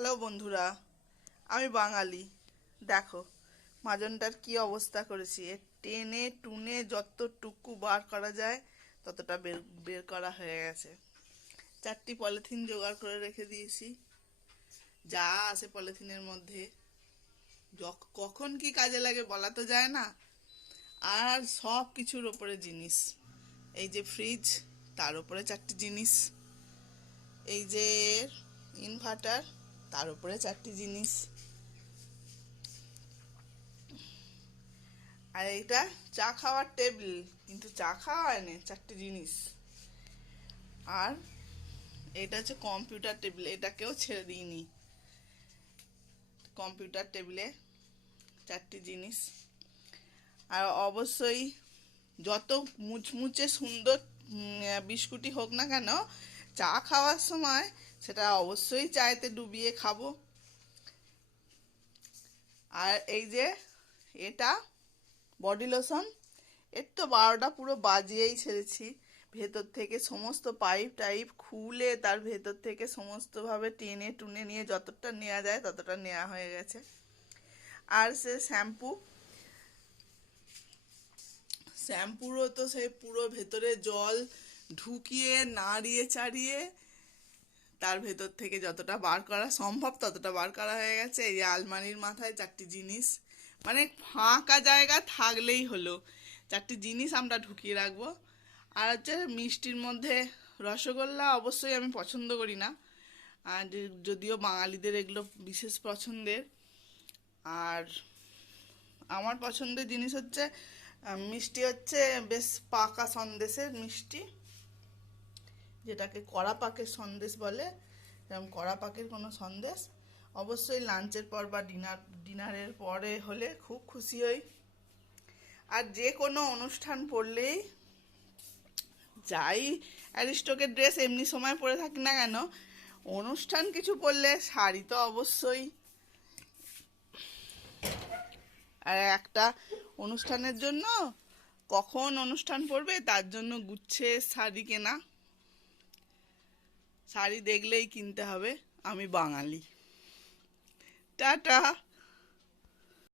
Hello বন্ধুরা, আমি বাঙালি। দেখো মাজনটার কি অবস্থা করেছি। টেনে টুনে যতটুকু বার করা যায় ততটা বের বের করা হয়ে গেছে। 4টি পলিথিন জোগাড় করে রেখে দিয়েছি। যা আছে পলিথিনের মধ্যে কখন কি কাজে লাগে বলা তো যায় না। আর সব কিছুর ওপরে জিনিস, এই যে ফ্রিজ, তার উপরে 4টি জিনিস, এই যে ইনভার্টার, তার উপরে 4টি জিনিস, আর এইটা চা খাওয়ার টেবিল, কিন্তু চা খাওয়া হয় না, 4টি জিনিস। আর এটা হচ্ছে কম্পিউটার টেবিল, এটাকেও ছেড়ে দিইনি। কম্পিউটার টেবিলে 4টি জিনিস। আর অবশ্যই যত মুচমুচে সুন্দর বিস্কুটই হোক না কেন, চা খাওয়ার সময় সেটা অবশ্যই চায়েতে ডুবিয়ে খাবো। আর এই যে এটা বডি লোশন, এর তো 12টা পুরো বাজিয়েই ছেড়েছি। ভেতর থেকে সমস্ত পাইপ টাইপ খুলে তার ভেতর থেকে সমস্তভাবে টেনে টুনে নিয়ে যতটা নেওয়া যায় ততটা নেওয়া হয়ে গেছে। আর সে শ্যাম্পুরও তো সেই পুরো ভেতরে জল ঢুকিয়ে নাড়িয়ে চাড়িয়ে তার ভেতর থেকে যতটা বার করা সম্ভব ততটা বার করা হয়ে গেছে। এই আলমারির মাথায় 4টি জিনিস, মানে ফাঁকা জায়গা থাকলেই হলো, 4টি জিনিস আমরা ঢুকিয়ে রাখবো। আর হচ্ছে মিষ্টির মধ্যে রসগোল্লা অবশ্যই আমি পছন্দ করি না, আর যদিও বাঙালিদের এগুলো বিশেষ পছন্দের। আর আমার পছন্দের জিনিস হচ্ছে মিষ্টি, হচ্ছে বেশ পাকা সন্দেশের মিষ্টি, যেটাকে কড়া পাকের সন্দেশ বলে, এরকম কড়া পাকের কোনো সন্দেশ অবশ্যই লাঞ্চের পর বা ডিনারের পরে হলে খুব খুশি হই। আর যে কোনো অনুষ্ঠান পড়লেই, যাই অ্যারিস্টকের ড্রেস এমনি সময় পরে থাকি না কেন, অনুষ্ঠান কিছু পরলে শাড়ি তো অবশ্যই। আর একটা অনুষ্ঠানের জন্য কখন অনুষ্ঠান পড়বে তার জন্য গুচ্ছে শাড়ি কেনা, শাড়ি দেখলেই কিনতে হবে। আমি বাঙালি। টাটা।